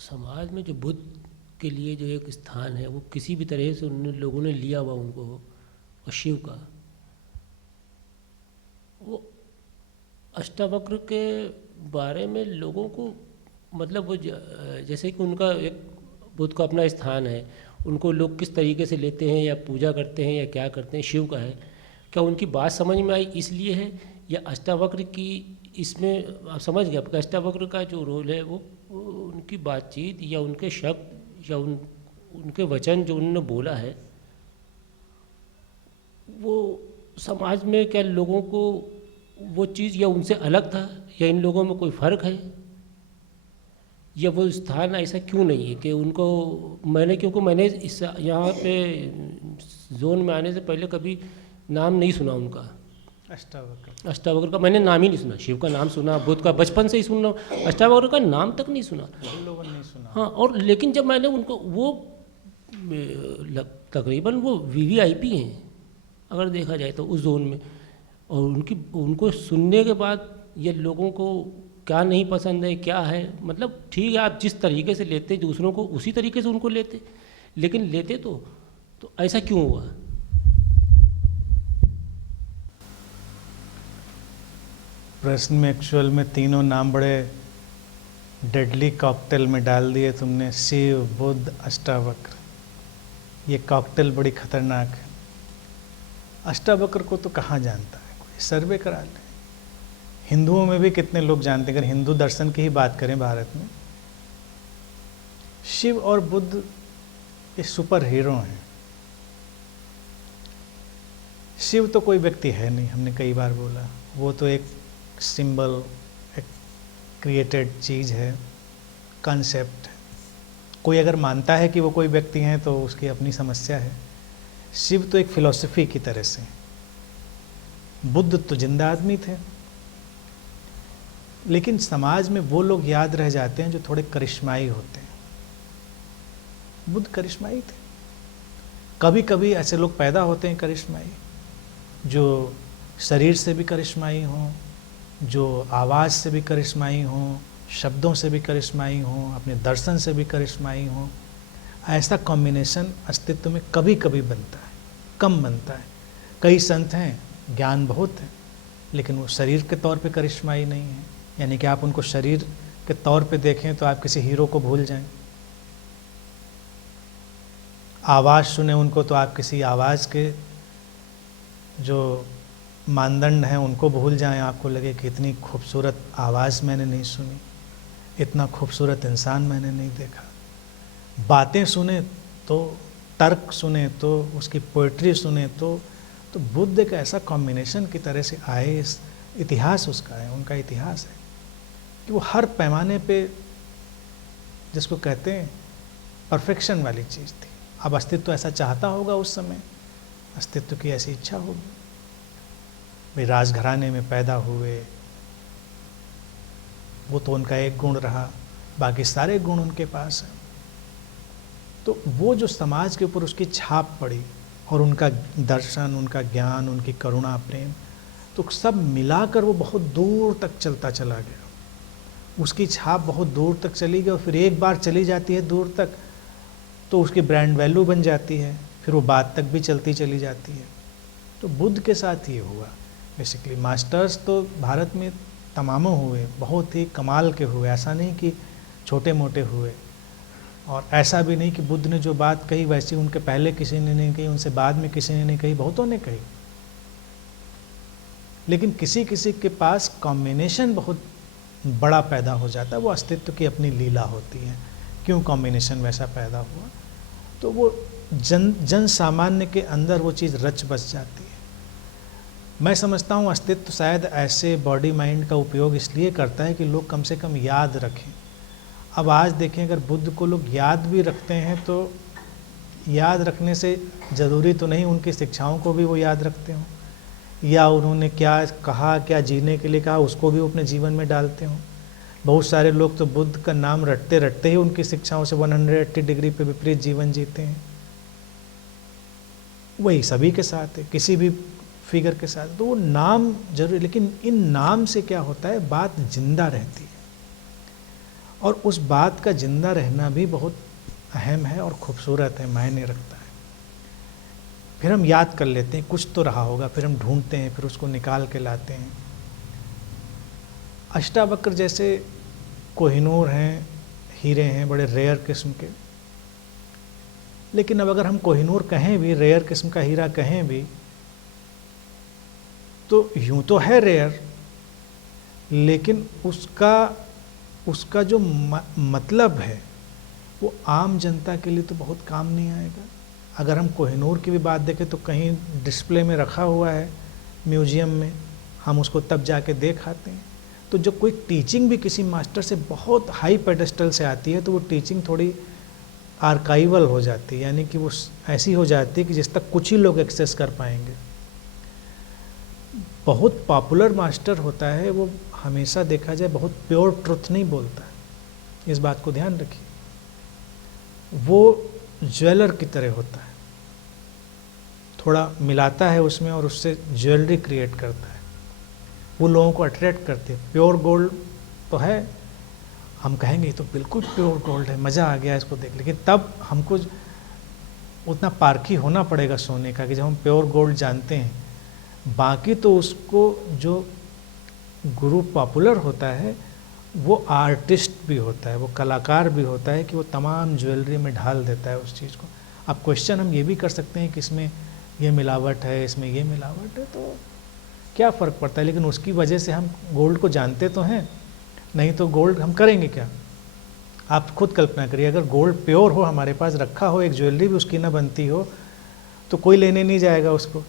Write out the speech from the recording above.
समाज में जो बुद्ध के लिए जो एक स्थान है वो किसी भी तरह से उन लोगों ने लिया हुआ उनको, और शिव का वो अष्टावक्र के बारे में लोगों को मतलब वो जैसे कि उनका एक बुद्ध का अपना स्थान है, उनको लोग किस तरीके से लेते हैं या पूजा करते हैं या क्या करते हैं, शिव का है, क्या उनकी बात समझ में आई इसलिए है, या अष्टावक्र की इसमें आप समझ गए आपका अष्टावक्र का जो रोल है वो उनकी बातचीत या उनके शब्द या उनके वचन जो उन्होंने बोला है वो समाज में क्या लोगों को वो चीज़ या उनसे अलग था, या इन लोगों में कोई फ़र्क है, या वो स्थान ऐसा क्यों नहीं है कि उनको क्योंकि मैंने इस यहाँ पे जोन में आने से पहले कभी नाम नहीं सुना उनका। अष्टावक्र का मैंने नाम ही नहीं सुना। शिव का नाम सुना, बुद्ध का बचपन से ही सुन रहा हूँ, अष्टावक्र का नाम तक नहीं सुना। लोगों ने नहीं सुना। हाँ, और लेकिन जब मैंने उनको वो तकरीबन वो वीवीआईपी हैं अगर देखा जाए तो उस जोन में, और उनको सुनने के बाद ये लोगों को क्या नहीं पसंद है क्या है, मतलब ठीक है आप जिस तरीके से लेते दूसरों को उसी तरीके से उनको लेते, लेकिन लेते तो ऐसा क्यों हुआ? प्रश्न में एक्चुअल में तीनों नाम बड़े डेडली कॉकटेल में डाल दिए तुमने, शिव बुद्ध अष्टावक्र। ये कॉकटेल बड़ी खतरनाक है। अष्टावक्र को तो कहाँ जानता है कोई, सर्वे करा ले। हिंदुओं में भी कितने लोग जानते हैं, अगर हिंदू दर्शन की ही बात करें भारत में, शिव और बुद्ध ये सुपर हीरो हैं। शिव तो कोई व्यक्ति है नहीं, हमने कई बार बोला, वो तो एक सिंबल, एक क्रिएटेड चीज़ है, कॉन्सेप्ट है। कोई अगर मानता है कि वो कोई व्यक्ति हैं तो उसकी अपनी समस्या है। शिव तो एक फिलॉसफी की तरह से, बुद्ध तो जिंदा आदमी थे। लेकिन समाज में वो लोग याद रह जाते हैं जो थोड़े करिश्माई होते हैं। बुद्ध करिश्माई थे। कभी कभी ऐसे लोग पैदा होते हैं करिश्माई, जो शरीर से भी करिश्माई हों, जो आवाज़ से भी करिश्माई हों, शब्दों से भी करिश्माई हों, अपने दर्शन से भी करिश्माई हों। ऐसा कॉम्बिनेशन अस्तित्व में कभी कभी बनता है, कम बनता है। कई संत हैं, ज्ञान बहुत है, लेकिन वो शरीर के तौर पे करिश्माई नहीं है। यानी कि आप उनको शरीर के तौर पे देखें तो आप किसी हीरो को भूल जाएं। आवाज़ सुने उनको तो आप किसी आवाज़ के जो मानदंड हैं उनको भूल जाएं। आपको लगे कि इतनी खूबसूरत आवाज़ मैंने नहीं सुनी, इतना खूबसूरत इंसान मैंने नहीं देखा। बातें सुने तो, तर्क सुने तो, उसकी पोइट्री सुने तो बुद्ध एक ऐसा कॉम्बिनेशन की तरह से आए। इस इतिहास उसका है, उनका इतिहास है कि वो हर पैमाने पे, जिसको कहते हैं परफेक्शन वाली चीज़ थी। अब अस्तित्व ऐसा चाहता होगा उस समय, अस्तित्व की ऐसी इच्छा होगी। वे राजघराने में पैदा हुए, वो तो उनका एक गुण रहा, बाकी सारे गुण उनके पास हैं। तो वो जो समाज के ऊपर उसकी छाप पड़ी, और उनका दर्शन, उनका ज्ञान, उनकी करुणा, प्रेम, तो सब मिलाकर वो बहुत दूर तक चलता चला गया। उसकी छाप बहुत दूर तक चली गई, और फिर एक बार चली जाती है दूर तक तो उसकी ब्रांड वैल्यू बन जाती है, फिर वो बाद तक भी चलती चली जाती है। तो बुद्ध के साथ ये हुआ बेसिकली। मास्टर्स तो भारत में तमामों हुए, बहुत ही कमाल के हुए, ऐसा नहीं कि छोटे मोटे हुए। और ऐसा भी नहीं कि बुद्ध ने जो बात कही वैसी उनके पहले किसी ने नहीं कही, उनसे बाद में किसी ने नहीं कही, बहुतों ने कही। लेकिन किसी किसी के पास कॉम्बिनेशन बहुत बड़ा पैदा हो जाता है। वो अस्तित्व की अपनी लीला होती है, क्यों कॉम्बिनेशन वैसा पैदा हुआ। तो वो जन सामान्य के अंदर वो चीज़ रच बस जाती है। मैं समझता हूँ अस्तित्व शायद ऐसे बॉडी माइंड का उपयोग इसलिए करता है कि लोग कम से कम याद रखें। अब आज देखें, अगर बुद्ध को लोग याद भी रखते हैं तो याद रखने से ज़रूरी तो नहीं उनकी शिक्षाओं को भी वो याद रखते हों, या उन्होंने क्या कहा, क्या जीने के लिए कहा, उसको भी वो अपने जीवन में डालते हों। बहुत सारे लोग तो बुद्ध का नाम रटते रटते ही उनकी शिक्षाओं से 180 डिग्री पे विपरीत जीवन जीते हैं। वही सभी के साथ है, किसी भी फिगर के साथ। तो वो नाम जरूरी, लेकिन इन नाम से क्या होता है, बात जिंदा रहती है। और उस बात का जिंदा रहना भी बहुत अहम है और खूबसूरत है, मायने रखता है। फिर हम याद कर लेते हैं कुछ तो रहा होगा, फिर हम ढूंढते हैं, फिर उसको निकाल के लाते हैं। अष्टावक्र जैसे कोहिनूर हैं, हीरे हैं, बड़े रेयर किस्म के। लेकिन अब अगर हम कोहिनूर कहें भी, रेयर किस्म का हीरा कहें भी, तो यूं तो है रेयर, लेकिन उसका जो मतलब है वो आम जनता के लिए तो बहुत काम नहीं आएगा। अगर हम कोहिनूर की भी बात देखें तो कहीं डिस्प्ले में रखा हुआ है म्यूजियम में, हम उसको तब जाके देख आते हैं। तो जब कोई टीचिंग भी किसी मास्टर से बहुत हाई पेडेस्टल से आती है तो वो टीचिंग थोड़ी आर्काइवल हो जाती है, यानी कि वो ऐसी हो जाती है कि जिस तक कुछ ही लोग एक्सेस कर पाएंगे। बहुत पॉपुलर मास्टर होता है वो हमेशा देखा जाए बहुत प्योर ट्रुथ नहीं बोलता है, इस बात को ध्यान रखिए। वो ज्वेलर की तरह होता है, थोड़ा मिलाता है उसमें और उससे ज्वेलरी क्रिएट करता है, वो लोगों को अट्रैक्ट करती है। प्योर गोल्ड तो है, हम कहेंगे ये तो बिल्कुल प्योर गोल्ड है, मज़ा आ गया इसको देख, लेकिन तब हमको उतना पारखी होना पड़ेगा सोने का कि जब हम प्योर गोल्ड जानते हैं। बाकी तो उसको जो गुरु पॉपुलर होता है वो आर्टिस्ट भी होता है, वो कलाकार भी होता है कि वो तमाम ज्वेलरी में ढाल देता है उस चीज़ को। अब क्वेश्चन हम ये भी कर सकते हैं कि इसमें ये मिलावट है, इसमें ये मिलावट है, तो क्या फ़र्क पड़ता है, लेकिन उसकी वजह से हम गोल्ड को जानते तो हैं, नहीं तो गोल्ड हम करेंगे क्या। आप खुद कल्पना करिए, अगर गोल्ड प्योर हो हमारे पास रखा हो, एक ज्वेलरी भी उसकी ना बनती हो, तो कोई लेने नहीं जाएगा उसको।